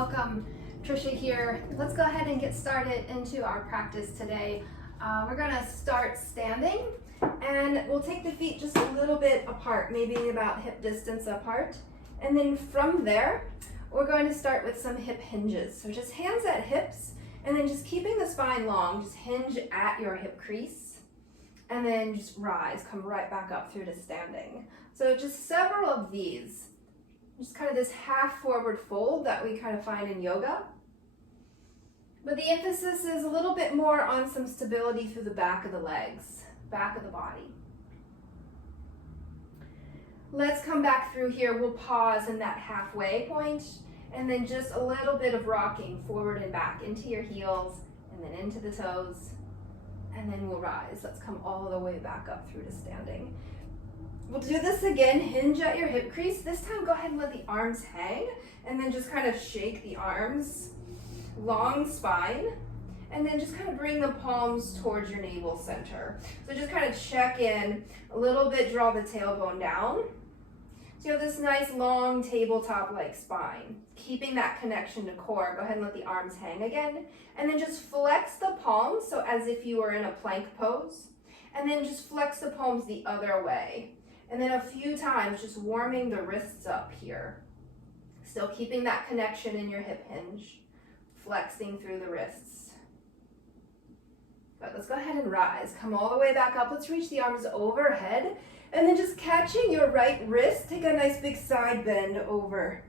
welcome. Trisha here. Let's go ahead and get started into our practice today. We're going to start standing, and we'll take the feet just a little bit apart, maybe about hip distance apart. And then from there, we're going to start with some hip hinges. So just hands at hips, and then just keeping the spine long, just hinge at your hip crease, and then just rise, come right back up through to standing. So just several of these. Just kind of this half forward fold that we kind of find in yoga. But the emphasis is a little bit more on some stability through the back of the legs, back of the body. Let's come back through here. We'll pause in that halfway point, and then just a little bit of rocking forward and back into your heels, and then into the toes, and then we'll rise. Let's come all the way back up through to standing. We'll do this again, hinge at your hip crease. This time go ahead and let the arms hang, and then just kind of shake the arms, long spine, and then just kind of bring the palms towards your navel center. So just kind of check in a little bit, draw the tailbone down. So you have this nice long tabletop-like spine. Keeping that connection to core, go ahead and let the arms hang again, and then just flex the palms, so as if you were in a plank pose, and then just flex the palms the other way. And then a few times, just warming the wrists up here. Still keeping that connection in your hip hinge, flexing through the wrists. Good, let's go ahead and rise. Come all the way back up. Let's reach the arms overhead. And then just catching your right wrist, take a nice big side bend over.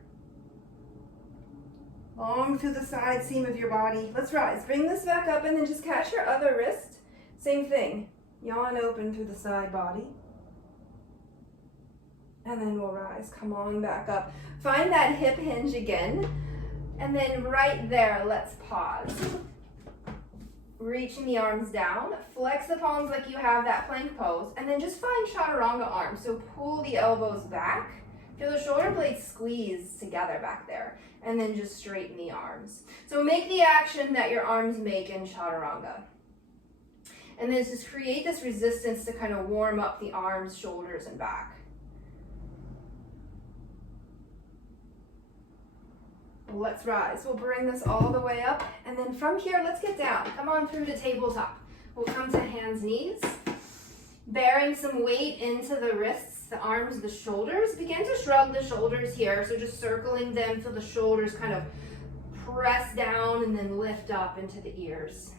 Long through the side seam of your body. Let's rise. Bring this back up and then just catch your other wrist. Same thing. Yawn open through the side body. And then we'll rise, come on back up. Find that hip hinge again. And then right there, let's pause. Reaching the arms down, flex the palms like you have that plank pose, and then just find chaturanga arms. So pull the elbows back, feel the shoulder blades squeeze together back there, and then just straighten the arms. So make the action that your arms make in chaturanga. And then just create this resistance to kind of warm up the arms, shoulders, and back. Let's rise. We'll bring this all the way up, and then from here, let's get down. Come on through to tabletop. We'll come to hands, knees, bearing some weight into the wrists, the arms, the shoulders. Begin to shrug the shoulders here, so just circling them so the shoulders kind of press down and then lift up into the ears.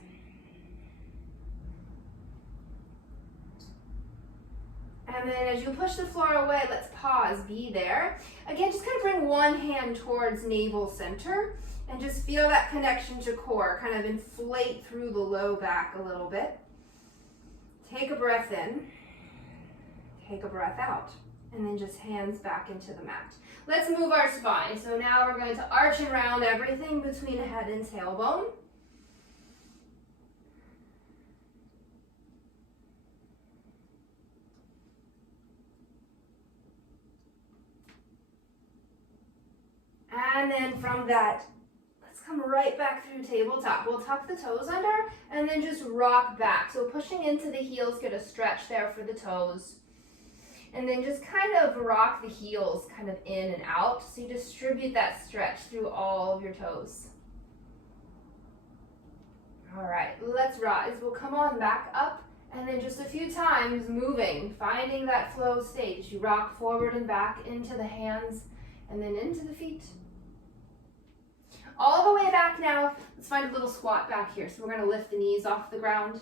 And then as you push the floor away, let's pause, be there. Again, just kind of bring one hand towards navel center and just feel that connection to core, kind of inflate through the low back a little bit. Take a breath in, take a breath out, and then just hands back into the mat. Let's move our spine. So now we're going to arch and round everything between head and tailbone. And then from that, let's come right back through tabletop. We'll tuck the toes under and then just rock back. So pushing into the heels, get a stretch there for the toes. And then just kind of rock the heels kind of in and out. So you distribute that stretch through all of your toes. All right, let's rise. We'll come on back up and then just a few times moving, finding that flow state as you rock forward and back into the hands and then into the feet. All the way back now, let's find a little squat back here. So we're going to lift the knees off the ground.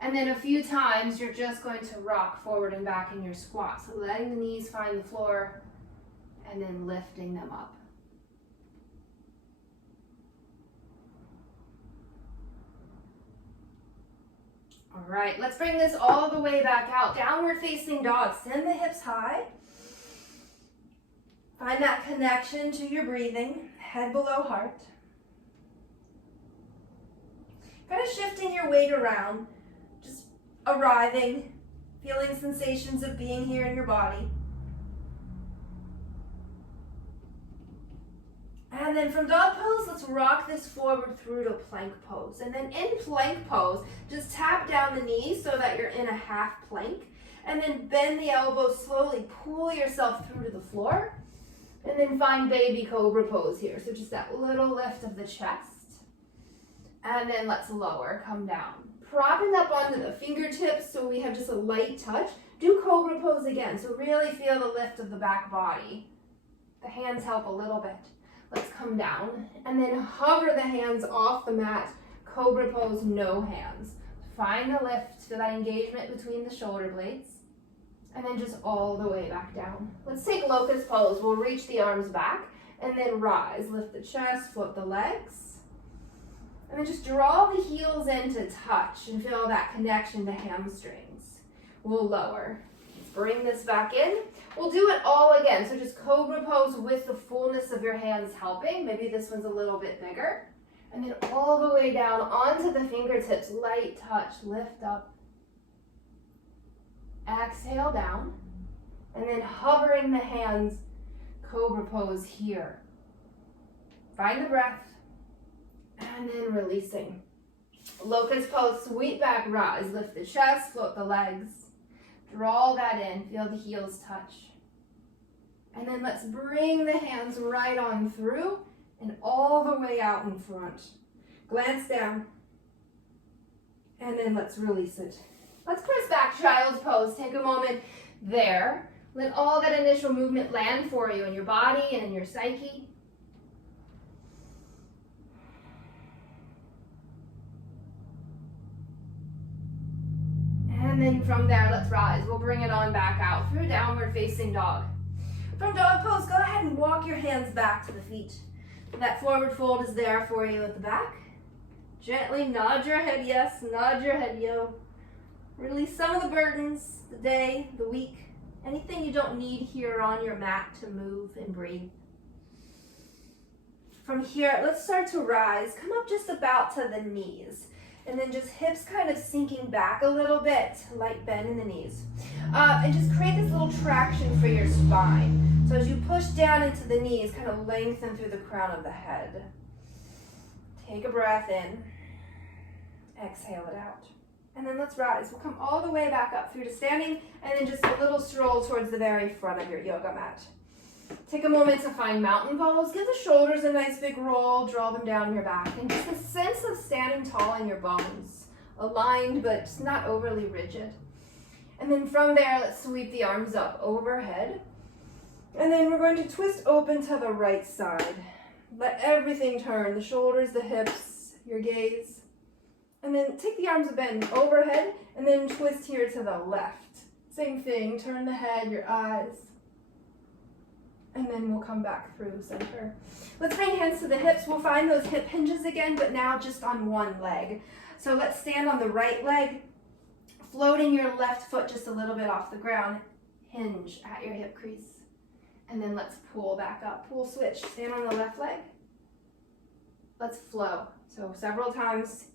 And then a few times, you're just going to rock forward and back in your squat. So letting the knees find the floor and then lifting them up. All right, let's bring this all the way back out. Downward facing dog. Send the hips high. Find that connection to your breathing. Head below heart. Kind of shifting your weight around. Just arriving. Feeling sensations of being here in your body. And then from dog pose, let's rock this forward through to plank pose. And then in plank pose, just tap down the knees so that you're in a half plank. And then bend the elbows slowly, pull yourself through to the floor. And then find baby cobra pose here. So just that little lift of the chest. And then let's lower, come down. Propping up onto the fingertips so we have just a light touch. Do cobra pose again. So really feel the lift of the back body. The hands help a little bit. Let's come down. And then hover the hands off the mat. Cobra pose, no hands. Find the lift, feel that engagement between the shoulder blades. And then just all the way back down. Let's take locust pose. We'll reach the arms back and then rise. Lift the chest, flip the legs. And then just draw the heels in to touch and feel that connection to hamstrings. We'll lower. Let's bring this back in. We'll do it all again. So just cobra pose with the fullness of your hands helping. Maybe this one's a little bit bigger. And then all the way down onto the fingertips. Light touch, lift up. Exhale down, and then hovering the hands, cobra pose here. Find the breath, and then releasing. Locust pose, sweep back, rise. Lift the chest, float the legs. Draw that in, feel the heels touch. And then let's bring the hands right on through and all the way out in front. Glance down, and then let's release it. Let's press back, child's pose. Take a moment there. Let all that initial movement land for you in your body and in your psyche. And then from there, let's rise. We'll bring it on back out through downward facing dog. From dog pose, go ahead and walk your hands back to the feet. That forward fold is there for you at the back. Gently nod your head yes, nod your head yo. Release some of the burdens, the day, the week, anything you don't need here on your mat to move and breathe. From here, let's start to rise. Come up just about to the knees. And then just hips kind of sinking back a little bit, light bend in the knees. And just create this little traction for your spine. So as you push down into the knees, kind of lengthen through the crown of the head. Take a breath in. Exhale it out. And then let's rise. We'll come all the way back up through to standing and then just a little stroll towards the very front of your yoga mat. Take a moment to find mountain pose. Give the shoulders a nice big roll. Draw them down your back. And just a sense of standing tall in your bones. Aligned but not overly rigid. And then from there, let's sweep the arms up overhead. And then we're going to twist open to the right side. Let everything turn. The shoulders, the hips, your gaze. And then take the arms a bend overhead and then twist here to the left. Same thing, turn the head, your eyes. And then we'll come back through center. Let's bring hands to the hips. We'll find those hip hinges again, but now just on one leg. So let's stand on the right leg, floating your left foot just a little bit off the ground. Hinge at your hip crease. And then let's pull back up. Pull switch, stand on the left leg. Let's flow. So several times.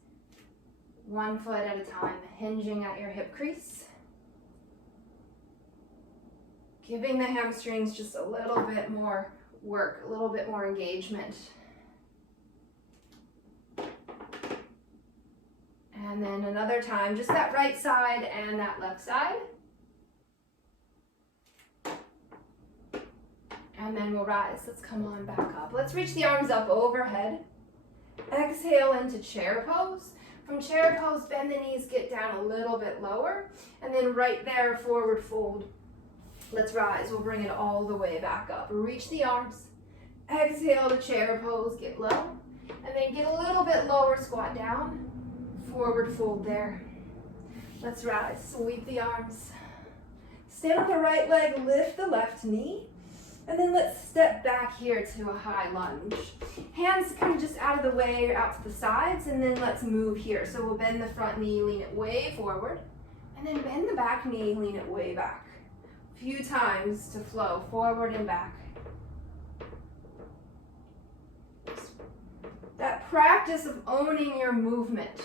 One foot at a time, hinging at your hip crease. Giving the hamstrings just a little bit more work, a little bit more engagement. And then another time, just that right side and that left side. And then we'll rise. Let's come on back up. Let's reach the arms up overhead. Exhale into chair pose. From chair pose, bend the knees, get down a little bit lower, and then right there, forward fold. Let's rise. We'll bring it all the way back up. Reach the arms. Exhale to chair pose, get low, and then get a little bit lower, squat down. Forward fold there. Let's rise. Sweep the arms. Stand on the right leg, lift the left knee. And then let's step back here to a high lunge. Hands kind of just out of the way or out to the sides, and then let's move here. So we'll bend the front knee, lean it way forward, and then bend the back knee, lean it way back. A few times to flow forward and back. That practice of owning your movement.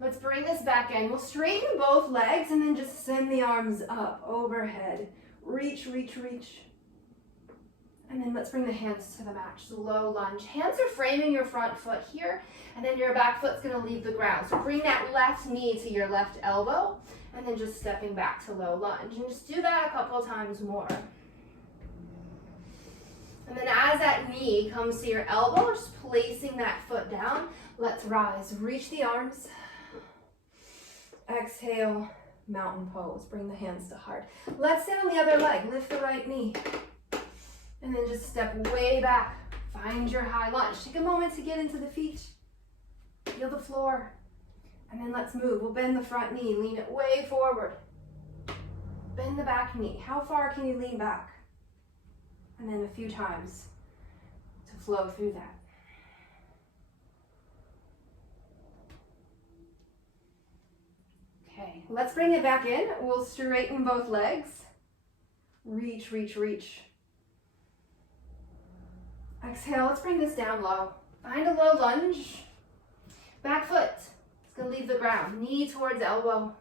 Let's bring this back in. We'll straighten both legs and then just send the arms up overhead. Reach, reach, reach. And then let's bring the hands to the mat. Just a low lunge. Hands are framing your front foot here, and then your back foot's gonna leave the ground. So bring that left knee to your left elbow, and then just stepping back to low lunge. And just do that a couple times more. as that knee comes to your elbow, just placing that foot down, let's rise. Reach the arms. Exhale, mountain pose. Bring the hands to heart. Let's sit on the other leg. Lift the right knee. And then just step way back. Find your high lunge. Take a moment to get into the feet. Feel the floor. And then let's move. We'll bend the front knee. Lean it way forward. Bend the back knee. How far can you lean back? And then a few times to flow through that. Okay, let's bring it back in. We'll straighten both legs. Reach, reach, reach. Exhale, let's bring this down low. Find a low lunge. Back foot is gonna leave the ground. Knee towards elbow.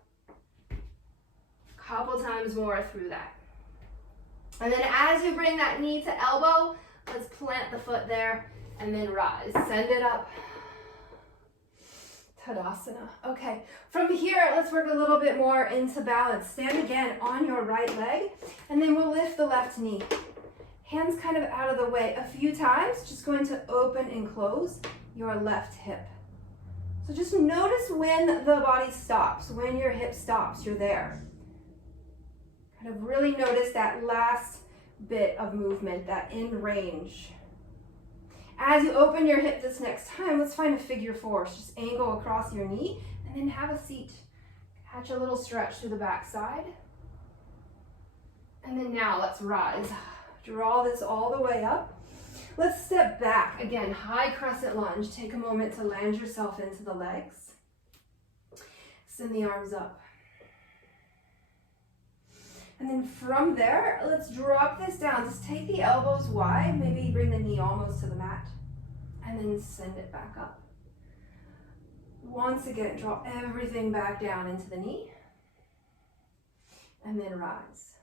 Couple times more through that. And then as you bring that knee to elbow, let's plant the foot there and then rise. Send it up. Tadasana. Okay, from here, let's work a little bit more into balance. Stand again on your right leg, and then we'll lift the left knee. Hands kind of out of the way a few times, just going to open and close your left hip. So just notice when the body stops, when your hip stops, you're there. Kind of really notice that last bit of movement, that in range. As you open your hip this next time, let's find a figure four. So just angle across your knee and then have a seat. Catch a little stretch through the back side. And then now let's rise. Draw this all the way up. Let's step back. Again, high crescent lunge. Take a moment to land yourself into the legs. Send the arms up. And then from there, let's drop this down. Just take the elbows wide. Maybe bring the knee almost to the mat. And then send it back up. Once again, drop everything back down into the knee. And then rise.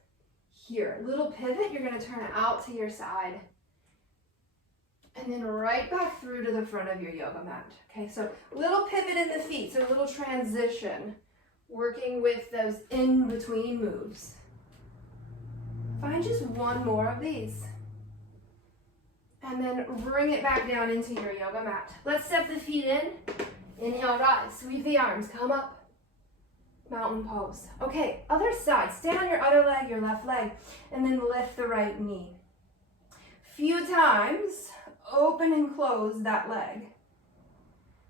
Here, little pivot. You're going to turn out to your side. And then right back through to the front of your yoga mat. Okay, so little pivot in the feet. So a little transition. Working with those in-between moves. Find just one more of these. And then bring it back down into your yoga mat. Let's step the feet in. Inhale, rise. Sweep the arms. Come up. Mountain pose. Okay, other side. Stand on your other leg, your left leg. And then lift the right knee. Few times, open and close that leg.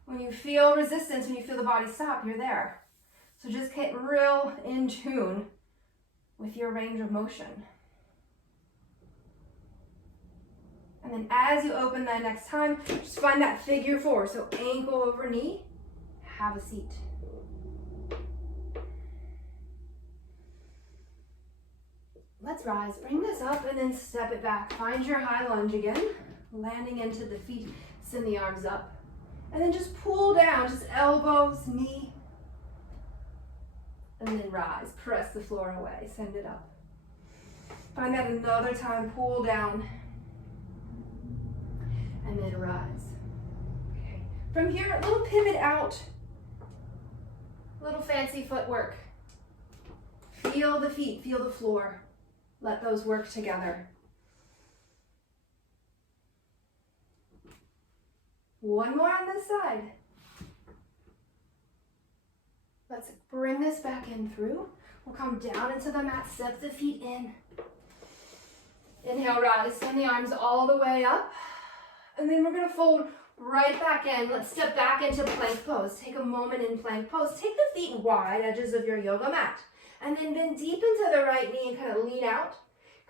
When you feel resistance, when you feel the body stop, you're there. So just get real in tune with your range of motion. And then as you open that next time, just find that figure four. So ankle over knee, have a seat. Let's rise, bring this up and then step it back. Find your high lunge again, landing into the feet, send the arms up. And then just pull down, just elbows, knee, and then rise. Press the floor away, send it up. Find that another time, pull down, and then rise. Okay. From here, a little pivot out, little fancy footwork. Feel the feet, feel the floor. Let those work together. One more on this side. Let's bring this back in through. We'll come down into the mat, step the feet in. Inhale, rise, send the arms all the way up. And then we're gonna fold right back in. Let's step back into plank pose. Take a moment in plank pose. Take the feet wide, edges of your yoga mat. And then bend deep into the right knee and kind of lean out.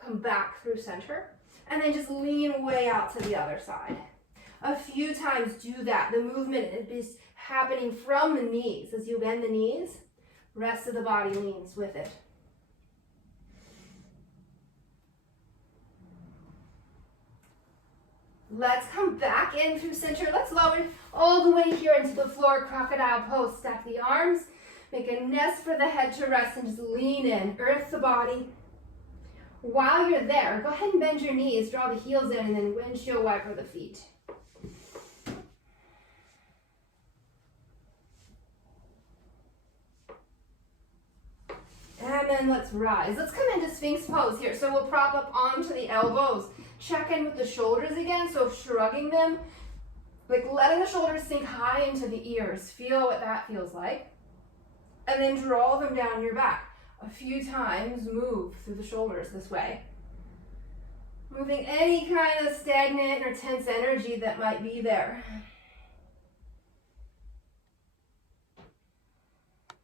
Come back through center. And then just lean way out to the other side. A few times do that. The movement is happening from the knees. As you bend the knees, rest of the body leans with it. Let's come back in through center. Let's lower all the way here into the floor, crocodile pose. Stack the arms, make a nest for the head to rest, and just lean in, earth the body. While you're there, go ahead and bend your knees, draw the heels in, and then windshield wiper the feet. And then let's rise. Let's come into Sphinx pose here. So we'll prop up onto the elbows. Check in with the shoulders again, so shrugging them, like letting the shoulders sink high into the ears. Feel what that feels like. And then draw them down your back. A few times, move through the shoulders this way. Moving any kind of stagnant or tense energy that might be there.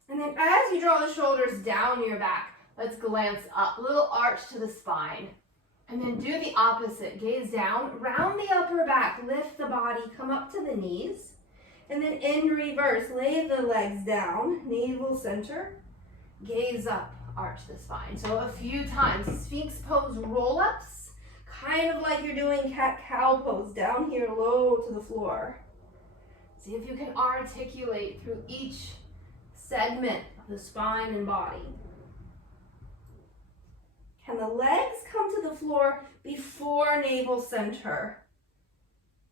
And then as you draw the shoulders down your back, let's glance up, little arch to the spine. And then do the opposite, gaze down, round the upper back, lift the body, come up to the knees. And then in reverse, lay the legs down, navel center, gaze up, arch the spine. So a few times, Sphinx pose roll-ups, kind of like you're doing cat-cow pose, down here low to the floor. See if you can articulate through each segment of the spine and body. Can the legs come to the floor before navel center?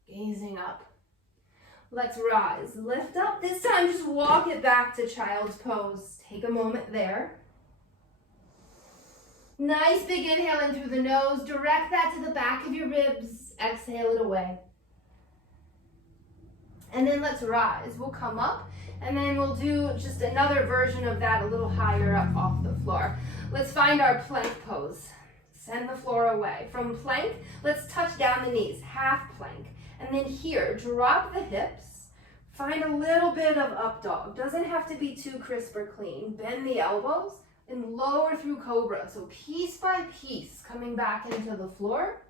Gazing up. Let's rise. Lift up. This time, just walk it back to child's pose. Take a moment there. Nice big inhale in through the nose. Direct that to the back of your ribs. Exhale it away. And then let's rise. We'll come up, and then we'll do just another version of that a little higher up off the floor. Let's find our plank pose. Send the floor away. From plank, let's touch down the knees, half plank. And then here, drop the hips. Find a little bit of up dog. Doesn't have to be too crisp or clean. Bend the elbows and lower through cobra. So piece by piece, coming back into the floor.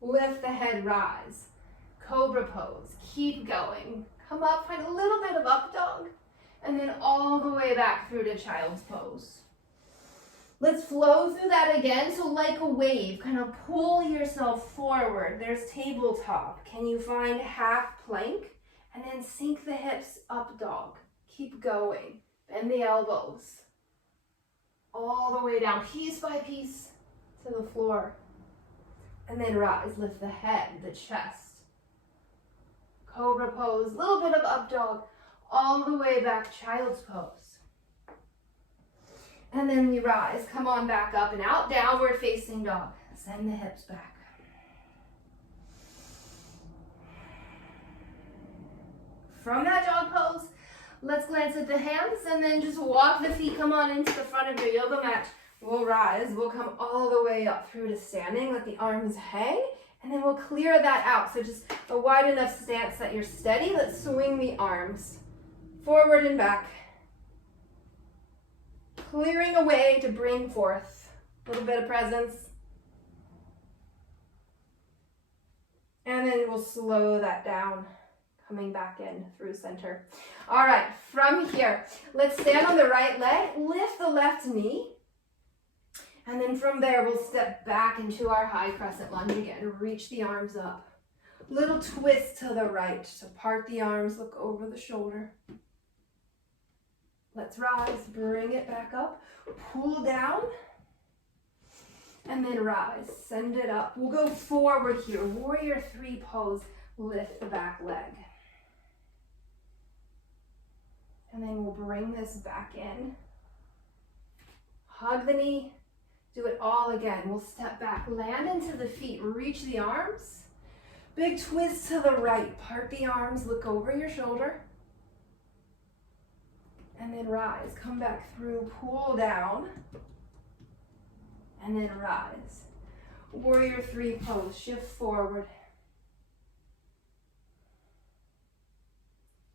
Lift the head, rise. Cobra pose. Keep going. Come up, find a little bit of up dog. And then all the way back through to child's pose. Let's flow through that again. So like a wave, kind of pull yourself forward. There's tabletop. Can you find half plank? And then sink the hips, up dog. Keep going. Bend the elbows. All the way down, piece by piece to the floor. And then rise, lift the head, the chest. Cobra pose, little bit of up dog, all the way back, child's pose. And then we rise, come on back up and out, downward facing dog. Send the hips back. From that dog pose, let's glance at the hands and then just walk the feet, come on into the front of your yoga mat. We'll rise, we'll come all the way up through to standing, let the arms hang, and then we'll clear that out. So just a wide enough stance that you're steady. Let's swing the arms forward and back. Clearing away to bring forth a little bit of presence. And then we'll slow that down, coming back in through center. All right, from here, let's stand on the right leg, lift the left knee. And then from there, we'll step back into our high crescent lunge again. Reach the arms up. Little twist to the right. So part the arms, look over the shoulder. Let's rise, bring it back up, pull down, and then rise, send it up. We'll go forward here, warrior three pose, lift the back leg. And then we'll bring this back in. Hug the knee, do it all again. We'll step back, land into the feet, reach the arms. Big twist to the right, part the arms, look over your shoulder. And then rise, come back through, pull down, and then rise. Warrior three pose, shift forward.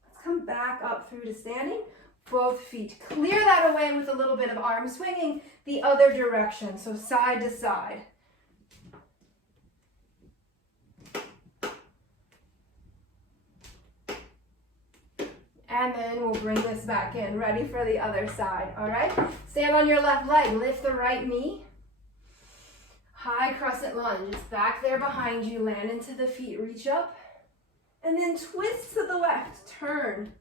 Let's come back up through to standing, both feet. Clear that away with a little bit of arm swinging the other direction, so side to side. And then we'll bring this back in, ready for the other side, all right? Stand on your left leg, lift the right knee. High crescent lunge, it's back there behind you, land into the feet, reach up. And then twist to the left, turn.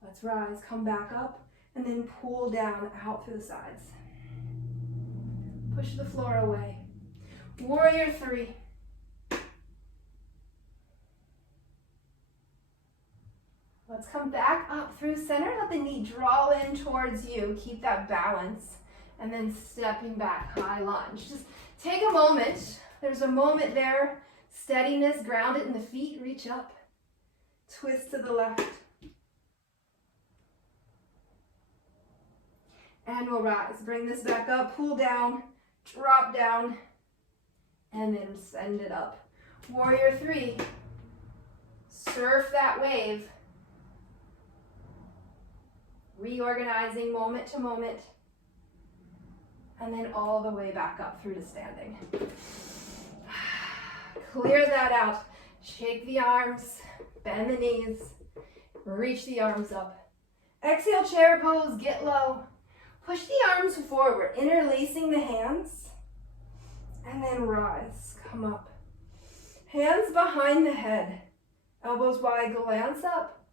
Let's rise, come back up, and then pull down out through the sides. Push the floor away. Warrior three. Let's come back up through center. Let the knee draw in towards you. Keep that balance. and then stepping back, high lunge. Just take a moment. There's a moment there. Steadiness, ground it in the feet, reach up. Twist to the left. And we'll rise. Bring this back up, pull down, drop down, and then send it up. Warrior three. Surf that wave. Reorganizing moment to moment. And then all the way back up through to standing. Clear that out. Shake the arms, bend the knees, reach the arms up. Exhale, chair pose, get low. Push the arms forward, interlacing the hands, and then rise, come up. Hands behind the head, elbows wide, glance up,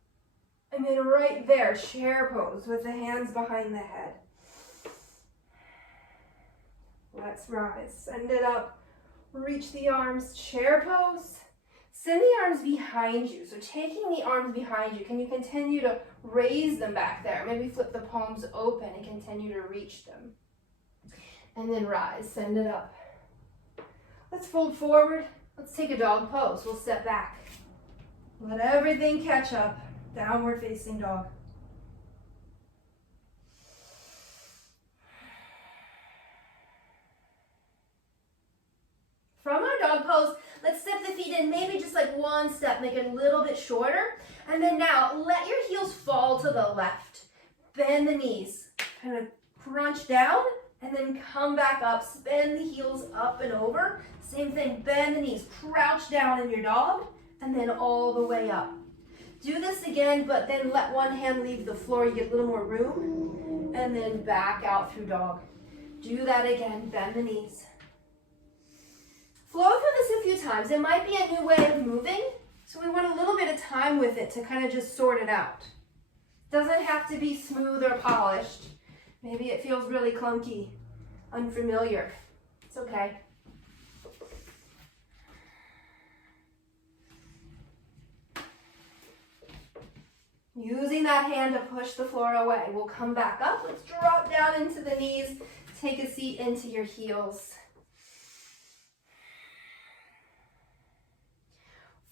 and then right there, chair pose with the hands behind the head. Let's rise, send it up, reach the arms, chair pose. Send the arms behind you. So taking the arms behind you, can you continue to raise them back there? Maybe flip the palms open and continue to reach them. And then rise, send it up. Let's fold forward. Let's take a dog pose. We'll step back. Let everything catch up. Downward facing dog. From our dog pose, let's step the feet in, maybe just like one step, make it a little bit shorter. And then now, let your heels fall to the left. Bend the knees, kind of crunch down, and then come back up. Spin the heels up and over. Same thing, bend the knees, crouch down in your dog, and then all the way up. Do this again, but then let one hand leave the floor. You get a little more room, and then back out through dog. Do that again, bend the knees. Flow through this a few times. It might be a new way of moving, so we want a little bit of time with it to kind of just sort it out. Doesn't have to be smooth or polished. Maybe it feels really clunky, unfamiliar. It's okay. Using that hand to push the floor away. We'll come back up. Let's drop down into the knees. Take a seat into your heels.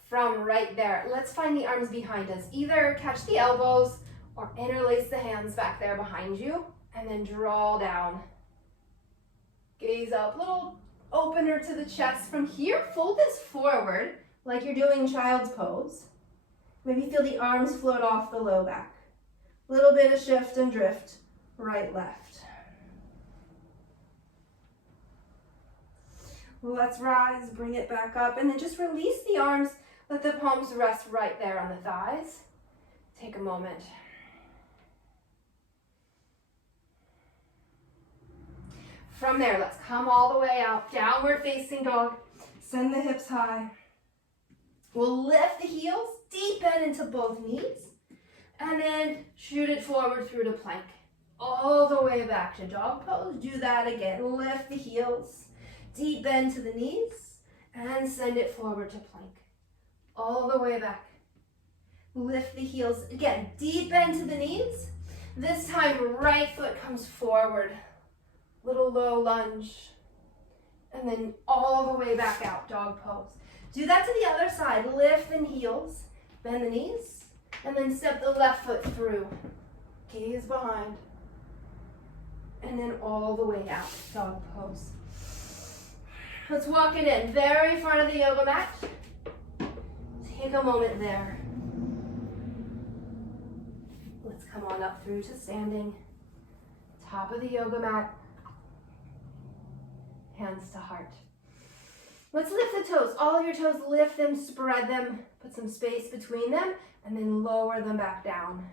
From right there, let's find the arms behind us. Either catch the elbows or interlace the hands back there behind you and then draw down. Gaze up, little opener to the chest. From here, fold this forward like you're doing child's pose. Maybe feel the arms float off the low back. Little bit of shift and drift, right, left. Let's rise, bring it back up, and then just release the arms. Let the palms rest right there on the thighs. Take a moment. From there, let's come all the way out. Downward facing dog. Send the hips high. We'll lift the heels, deep bend into both knees, and then shoot it forward through to plank. All the way back to dog pose. Do that again. Lift the heels, deep bend to the knees, and send it forward to plank. All the way back. Lift the heels. Again, deep bend to the knees. This time, right foot comes forward. Little low lunge. And then all the way back out, dog pose. Do that to the other side. Lift the heels, bend the knees, and then step the left foot through. Gaze behind. And then all the way out, dog pose. Let's walk it in. Very front of the yoga mat. Take a moment there. Let's come on up through to standing. Top of the yoga mat. Hands to heart. Let's lift the toes. All of your toes, lift them, spread them, put some space between them, and then lower them back down.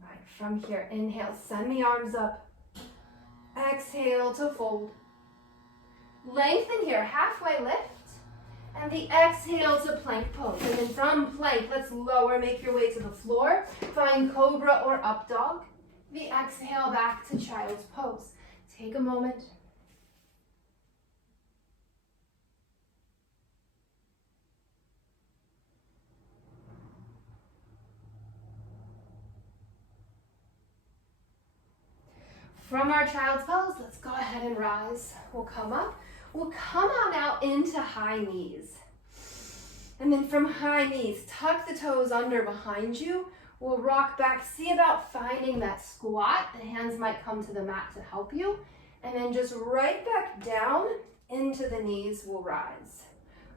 Right, from here, inhale, send the arms up. Exhale to fold. Lengthen here, halfway lift. And the exhale to plank pose. And then from plank, let's lower, make your way to the floor. Find cobra or up dog. The exhale back to child's pose. Take a moment. From our child's pose, let's go ahead and rise. We'll come up. We'll come on out into high knees. And then from high knees, tuck the toes under behind you. We'll rock back. See about finding that squat. The hands might come to the mat to help you. And then just right back down into the knees, we'll rise.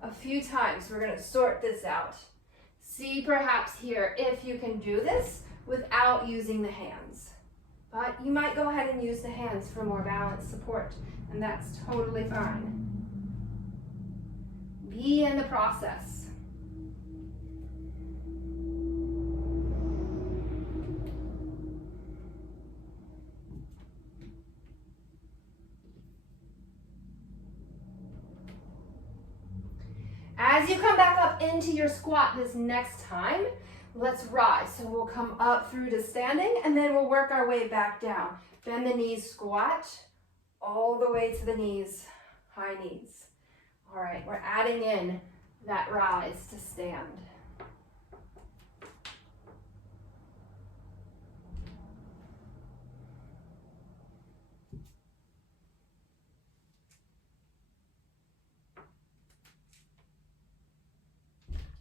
A few times, we're gonna sort this out. See perhaps here if you can do this without using the hands. But you might go ahead and use the hands for more balance support, and that's totally fine. Be in the process. As you come back up into your squat this next time, let's rise. So we'll come up through to standing, and then we'll work our way back down. Bend the knees, squat, all the way to the knees, high knees. All right, we're adding in that rise to stand.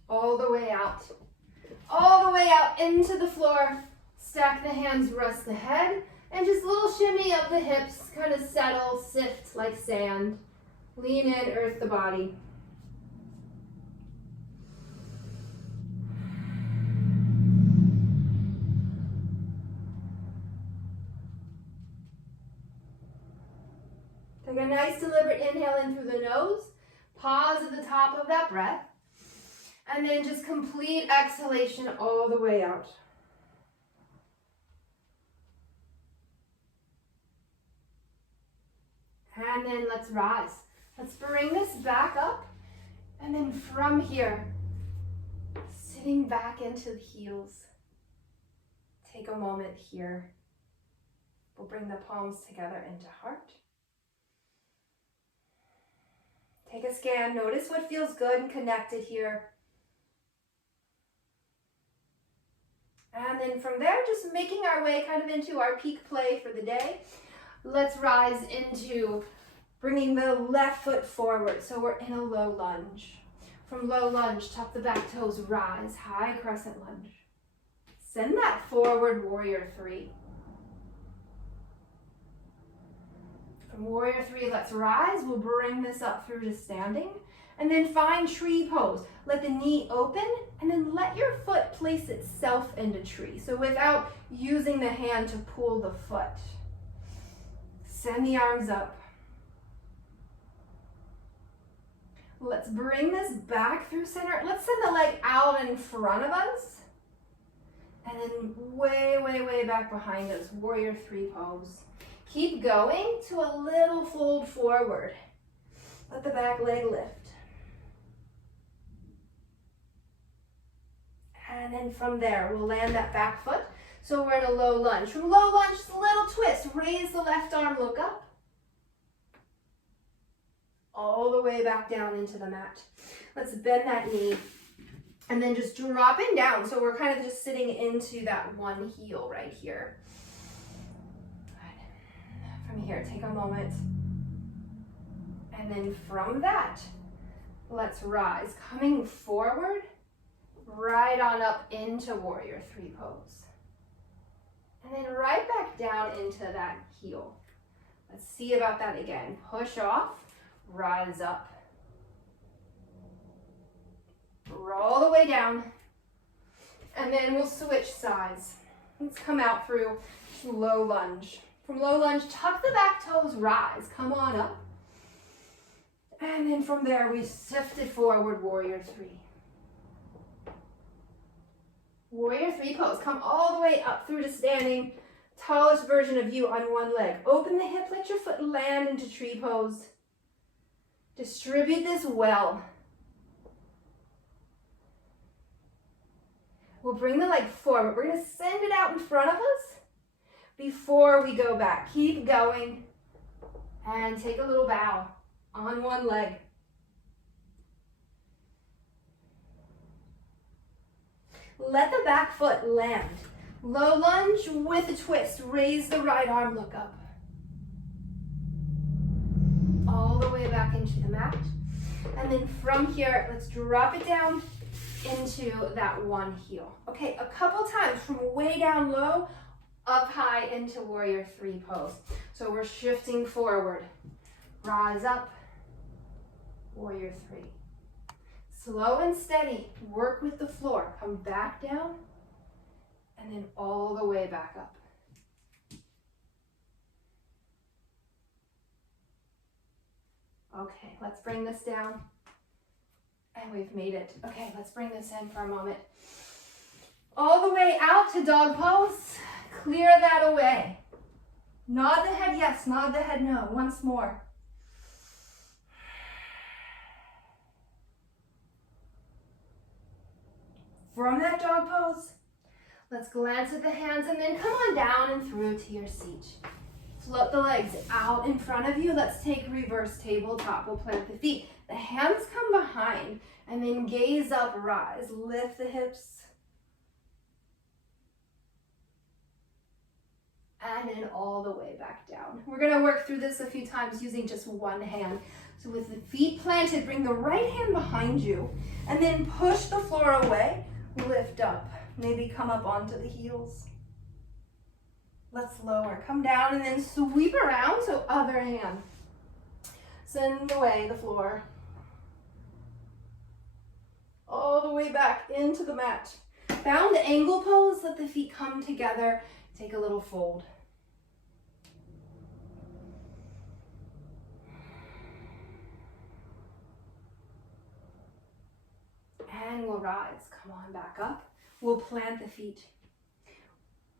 All the way out. All the way out into the floor. Stack the hands, rest the head, and just a little shimmy of the hips, kind of settle, sift like sand. Lean in, earth the body. Take a nice deliberate inhale in through the nose. Pause at the top of that breath. And then just complete exhalation all the way out. And then let's rise. Let's bring this back up. And then from here, sitting back into the heels. Take a moment here. We'll bring the palms together into heart. Take a scan. Notice what feels good and connected here. And then from there, just making our way kind of into our peak play for the day. Let's rise into bringing the left foot forward. So we're in a low lunge. From low lunge, tuck the back toes, rise, high crescent lunge. Send that forward, warrior three. From warrior three, let's rise. We'll bring this up through to standing. And then find tree pose. Let the knee open, and then let your foot place itself into tree. So without using the hand to pull the foot. Send the arms up. Let's bring this back through center. Let's send the leg out in front of us. And then way, way, way back behind us. Warrior three pose. Keep going to a little fold forward. Let the back leg lift. And then from there, we'll land that back foot. So we're in a low lunge. From low lunge, just a little twist. Raise the left arm, look up. All the way back down into the mat. Let's bend that knee. And then just dropping down. So we're kind of just sitting into that one heel right here. Good. From here, take a moment. And then from that, let's rise. Coming forward. Right on up into warrior three pose. And then right back down into that heel. Let's see about that again. Push off, rise up. Roll the way down. And then we'll switch sides. Let's come out through low lunge. From low lunge, tuck the back toes, rise. Come on up. And then from there, we shifted forward, warrior three. Warrior three pose. Come all the way up through to standing. Tallest version of you on one leg. Open the hip, let your foot land into tree pose. Distribute this well. We'll bring the leg forward. We're going to send it out in front of us before we go back. Keep going. And take a little bow on one leg. Let the back foot land. Low lunge with a twist. Raise the right arm, look up. back into the mat. And then from here, let's drop it down into that one heel. Okay, a couple times from way down low, up high into warrior three pose. So we're shifting forward. Rise up, warrior three. Slow and steady, work with the floor. Come back down, and then all the way back up. Okay, let's bring this down. And we've made it. Okay, let's bring this in for a moment. All the way out to dog pose. Clear that away. Nod the head yes, nod the head no. Once more. From that dog pose, let's glance at the hands and then come on down and through to your seat. Float the legs out in front of you. Let's take reverse tabletop. We'll plant the feet. The hands come behind and then gaze up, rise. Lift the hips. And then all the way back down. We're gonna work through this a few times using just one hand. So with the feet planted, bring the right hand behind you and then push the floor away. Lift up. Maybe come up onto the heels. Let's lower. Come down and then sweep around. So other hand. Send away the floor. All the way back into the mat. Bound angle pose. Let the feet come together. Take a little fold. And we'll rise. Come on back up. We'll plant the feet.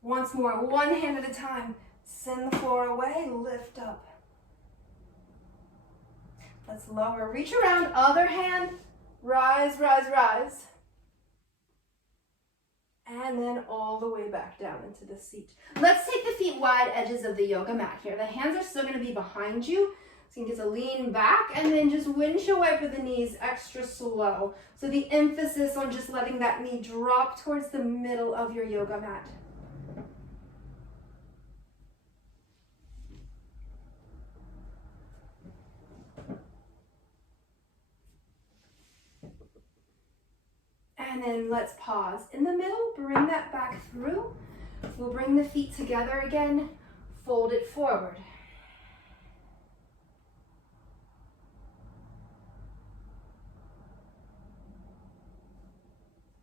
Once more, one hand at a time. Send the floor away, lift up. Let's lower, reach around, other hand, rise, rise, rise. And then all the way back down into the seat. Let's take the feet wide edges of the yoga mat here. The hands are still gonna be behind you. So you can just lean back and then just windshield wipe with the knees extra slow. So the emphasis on just letting that knee drop towards the middle of your yoga mat. And then let's pause. In the middle, bring that back through. We'll bring the feet together again, fold it forward.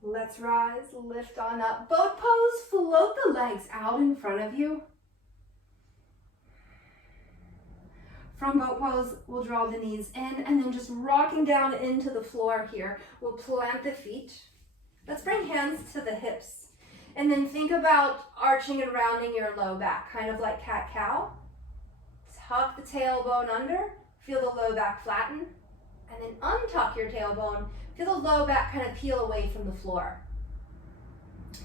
Let's rise, lift on up. Boat pose, float the legs out in front of you. From boat pose, we'll draw the knees in and then just rocking down into the floor here. We'll plant the feet. Let's bring hands to the hips. And then think about arching and rounding your low back, kind of like cat-cow. Tuck the tailbone under, feel the low back flatten, and then untuck your tailbone. Feel the low back kind of peel away from the floor.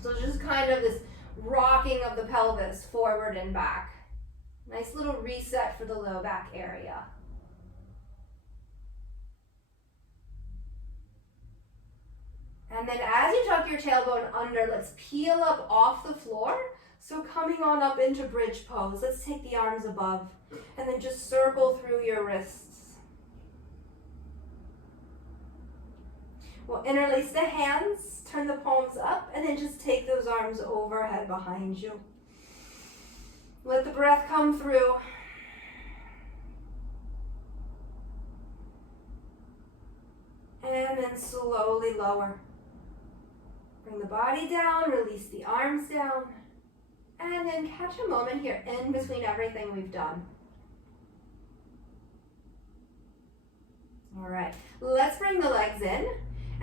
So just kind of this rocking of the pelvis forward and back. Nice little reset for the low back area. And then as you tuck your tailbone under, let's peel up off the floor. So coming on up into bridge pose. Let's take the arms above and then just circle through your wrists. We'll interlace the hands, turn the palms up, and then just take those arms overhead behind you. Let the breath come through. And then slowly lower. Bring the body down, release the arms down, and then catch a moment here in between everything we've done. All right, let's bring the legs in.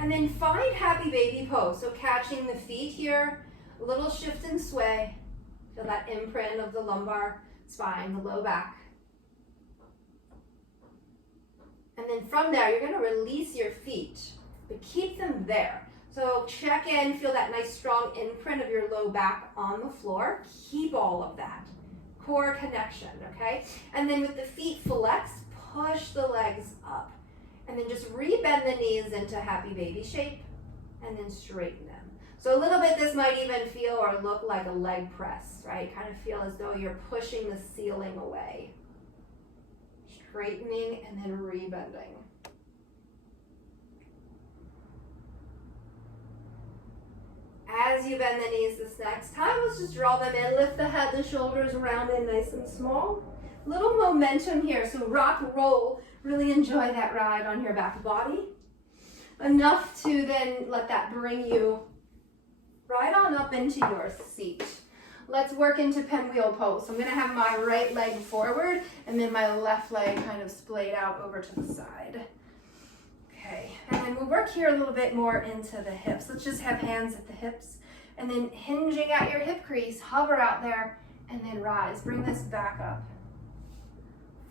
And then find happy baby pose. So catching the feet here, a little shift and sway. Feel that imprint of the lumbar spine, the low back. And then from there, you're gonna release your feet, but keep them there. So check in, feel that nice strong imprint of your low back on the floor. Keep all of that. Core connection, okay? And then with the feet flexed, push the legs up. And then just rebend the knees into happy baby shape and then straighten them. So a little bit, this might even feel or look like a leg press, right? Kind of feel as though you're pushing the ceiling away. straightening and then rebending. As you bend the knees this next time, let's just draw them in. Lift the head, the shoulders around in nice and small. Little momentum here, so rock, roll. Really enjoy that ride on your back body. Enough to then let that bring you right on up into your seat. Let's work into pinwheel pose. So I'm gonna have my right leg forward and then my left leg kind of splayed out over to the side. Okay, and then we'll work here a little bit more into the hips. Let's just have hands at the hips and then hinging at your hip crease, hover out there and then rise. Bring this back up.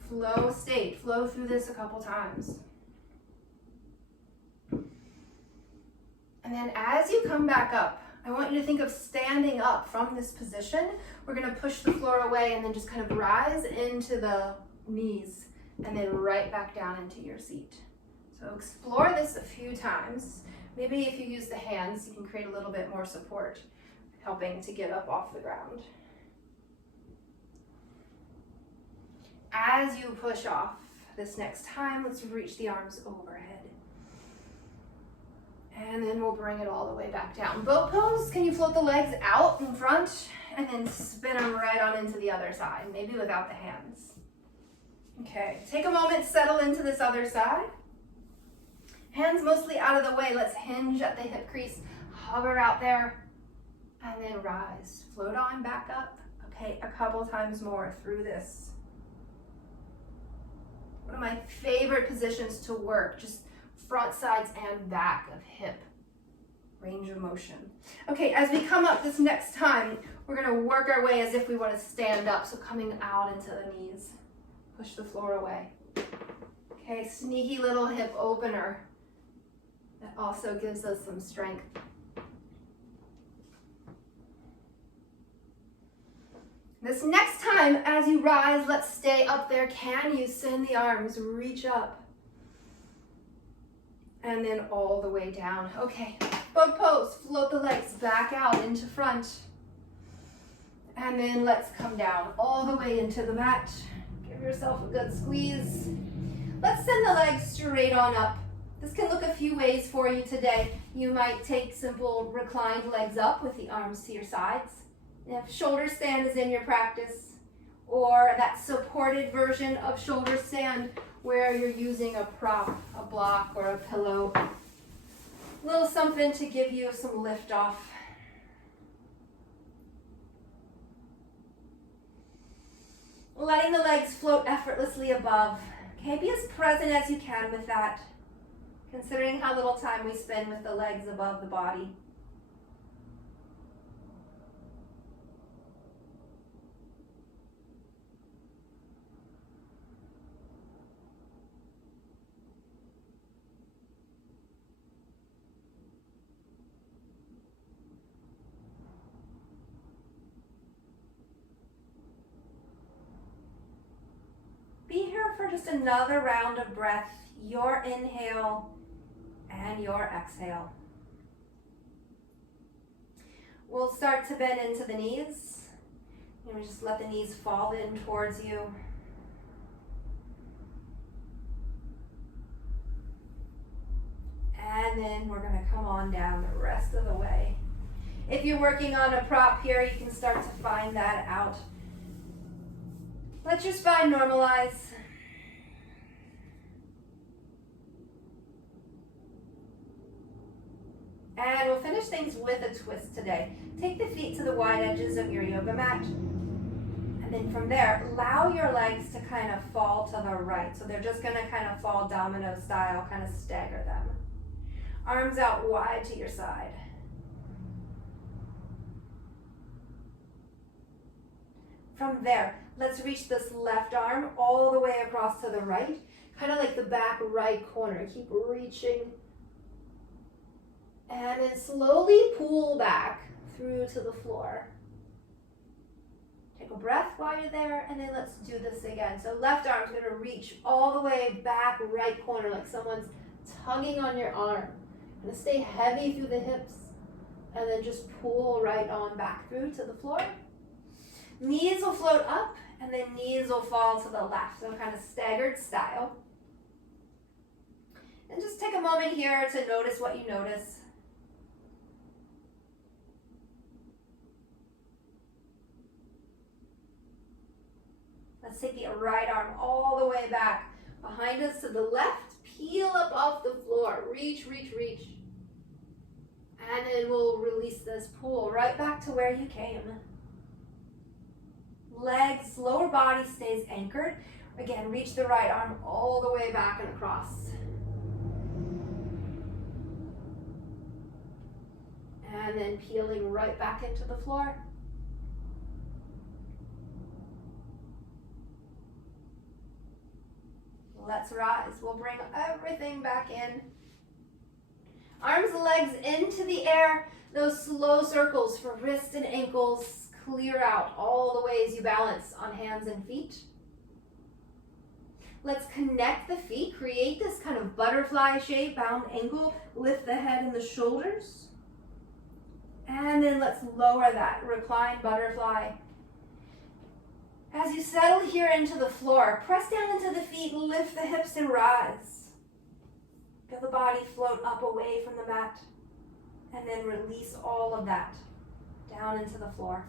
Flow state, flow through this a couple times. And then as you come back up, I want you to think of standing up from this position. We're gonna push the floor away and then just kind of rise into the knees and then right back down into your seat. So explore this a few times. Maybe if you use the hands, you can create a little bit more support, helping to get up off the ground. As you push off this next time, let's reach the arms overhead. And then we'll bring it all the way back down. Boat pose, can you float the legs out in front and then spin them right on into the other side, maybe without the hands. Okay, take a moment, settle into this other side. Hands mostly out of the way. Let's hinge at the hip crease, hover out there, and then rise. Float on back up. Okay, a couple times more through this. One of my favorite positions to work, just front, sides, and back of hip. Range of motion. Okay, as we come up this next time, we're gonna work our way as if we wanna stand up, so coming out into the knees. Push the floor away. Okay, sneaky little hip opener. That also gives us some strength. This next time, as you rise, let's stay up there. Can you send the arms, reach up? And then all the way down. Okay, boat pose, float the legs back out into front. And then let's come down all the way into the mat. Give yourself a good squeeze. Let's send the legs straight on up. This can look a few ways for you today. You might take simple reclined legs up with the arms to your sides. If shoulder stand is in your practice, or that supported version of shoulder stand where you're using a prop, a block, or a pillow. A little something to give you some lift off. Letting the legs float effortlessly above. Okay, be as present as you can with that, considering how little time we spend with the legs above the body. Be here for just another round of breath, your inhale and your exhale. We'll start to bend into the knees. And just let the knees fall in towards you. And then we're going to come on down the rest of the way. If you're working on a prop here, you can start to find that out. Let your spine normalize. And we'll finish things with a twist today. Take the feet to the wide edges of your yoga mat. And then from there, allow your legs to kind of fall to the right. So they're just gonna kind of fall domino style, kind of stagger them. Arms out wide to your side. From there, let's reach this left arm all the way across to the right, kind of like the back right corner. Keep reaching. And then slowly pull back through to the floor. Take a breath while you're there, and then let's do this again. So left arm's gonna reach all the way back right corner, like someone's tugging on your arm. Gonna stay heavy through the hips, and then just pull right on back through to the floor. Knees will float up, and then knees will fall to the left, so kind of staggered style. And just take a moment here to notice what you notice. Let's take the right arm all the way back behind us to the left. Peel up off the floor. Reach, reach, reach. And then we'll release this. Pull right back to where you came. Legs, lower body stays anchored. Again, reach the right arm all the way back and across. And then peeling right back into the floor. Let's rise. We'll bring everything back in. Arms and legs into the air. Those slow circles for wrists and ankles. Clear out all the ways you balance on hands and feet. Let's connect the feet. Create this kind of butterfly shape, bound ankle. Lift the head and the shoulders. And then let's lower that. Recline butterfly. As you settle here into the floor, press down into the feet, lift the hips and rise. Feel the body float up away from the mat. And then release all of that down into the floor.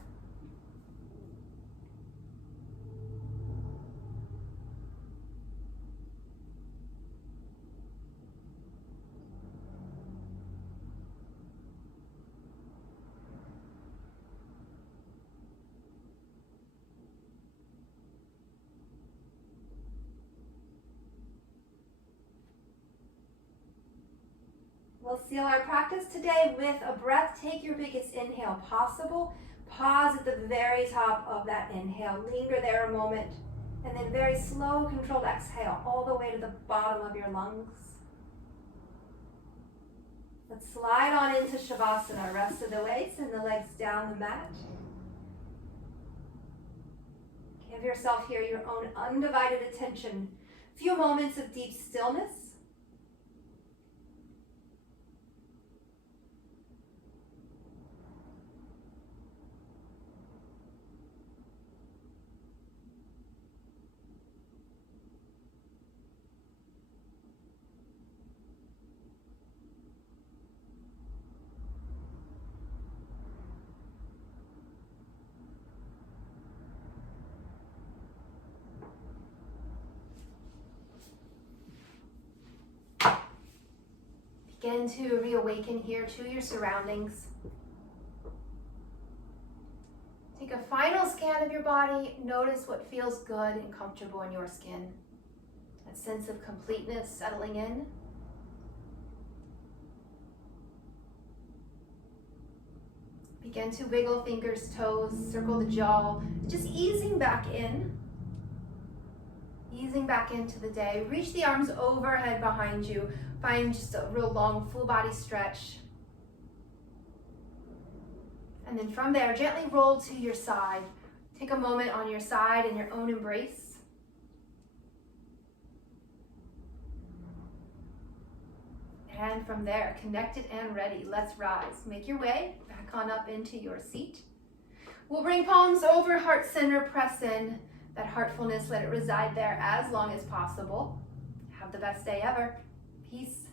We'll seal our practice today with a breath. Take your biggest inhale possible. Pause at the very top of that inhale. Linger there a moment. And then very slow, controlled exhale all the way to the bottom of your lungs. Let's slide on into Shavasana. Rest of the weights and the legs down the mat. Give yourself here your own undivided attention. A few moments of deep stillness. Begin to reawaken here to your surroundings. Take a final scan of your body. Notice what feels good and comfortable in your skin. That sense of completeness settling in. Begin to wiggle fingers, toes, circle the jaw, just easing back in. Easing back into the day. Reach the arms overhead behind you. Find just a real long full body stretch. And then from there, gently roll to your side. Take a moment on your side in your own embrace. And from there, connected and ready, let's rise. Make your way back on up into your seat. We'll bring palms over heart center, press in. That heartfulness, let it reside there as long as possible. Have the best day ever. Peace.